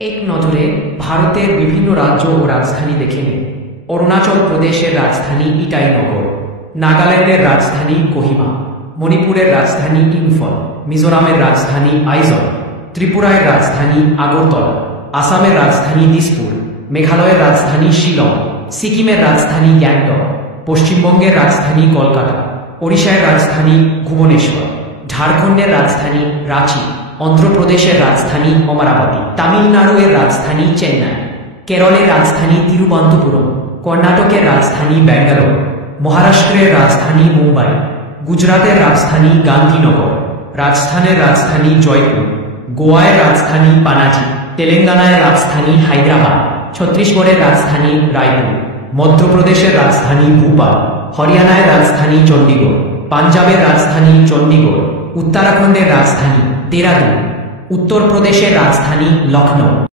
এক নজরে ভারতের বিভিন্ন রাজ্য ও রাজধানী দেখে নিন। অরুণাচল প্রদেশের রাজধানী ইটানগর, নাগাল্যান্ডের রাজধানী কোহিমা, মণিপুরের রাজধানী ইম্ফল, মিজোরামের রাজধানী আইজল, ত্রিপুরার রাজধানী আগরতলা, আসামের রাজধানী দিসপুর, মেঘালয়ের রাজধানী শিলং, সিকিমের রাজধানী গ্যাংটক, পশ্চিমবঙ্গের রাজধানী কলকাতা, ওড়িশার রাজধানী ভুবনেশ্বর, ঝাড়খণ্ডের রাজধানী রাঁচি, অন্ধ্রপ্রদেশের রাজধানী অমরাবতী, তামিলনাড়ুর রাজধানী চেন্নাই, কেরলের রাজধানী তিরুবনন্তপুরম, কর্ণাটকের রাজধানী ব্যাঙ্গালোর, মহারাষ্ট্রের রাজধানী মুম্বাই, গুজরাতের রাজধানী গান্ধীনগর, রাজস্থানের রাজধানী জয়পুর, গোয়ার রাজধানী পানাজি, তেলেঙ্গানার রাজধানী হায়দ্রাবাদ, ছত্তিশগড়ের রাজধানী রায়পুর, মধ্যপ্রদেশের রাজধানী ভোপাল, হরিয়ানার রাজধানী চণ্ডীগড়, পাঞ্জাবের রাজধানী চণ্ডীগড়, উত্তরাখণ্ডের রাজধানী দেরাদুন, উত্তরপ্রদেশের রাজধানী লখনৌ।